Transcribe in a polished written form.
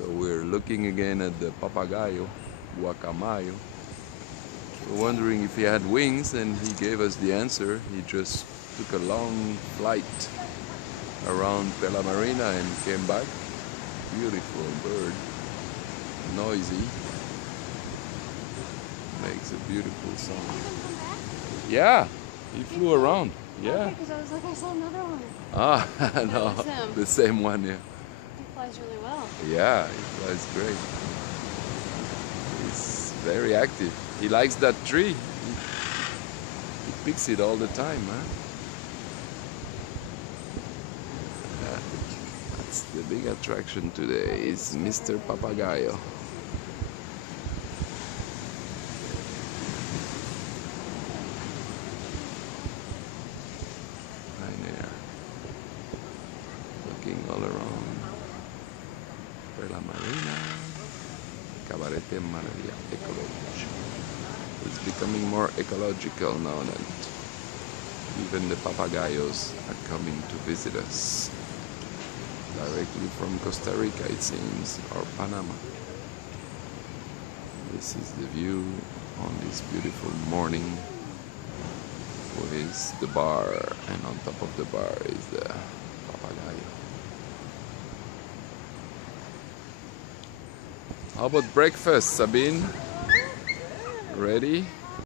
So we're looking again at the papagayo, guacamayo. We're wondering if he had wings, and he gave us the answer. He just took a long flight around Pela Marina and came back. Beautiful bird, noisy, makes a beautiful song. Yeah, he flew around. Yeah. Because I was like, I saw another one. Ah, That no, was him. the same one. Yeah. He flies really well. Yeah, he flies great. He's very active. He likes that tree. He picks it all the time, huh? Yeah. That's the big attraction today. Is Mr. Papagayo. Right there, looking all around. La Marina, cabarete maravilla, ecology. It's becoming more ecological now that even the papagayos are coming to visit us directly from Costa Rica, it seems, or Panama. This is the view on this beautiful morning with the bar, and on top of the bar is the papagayo. How about breakfast, Sabine? Ready?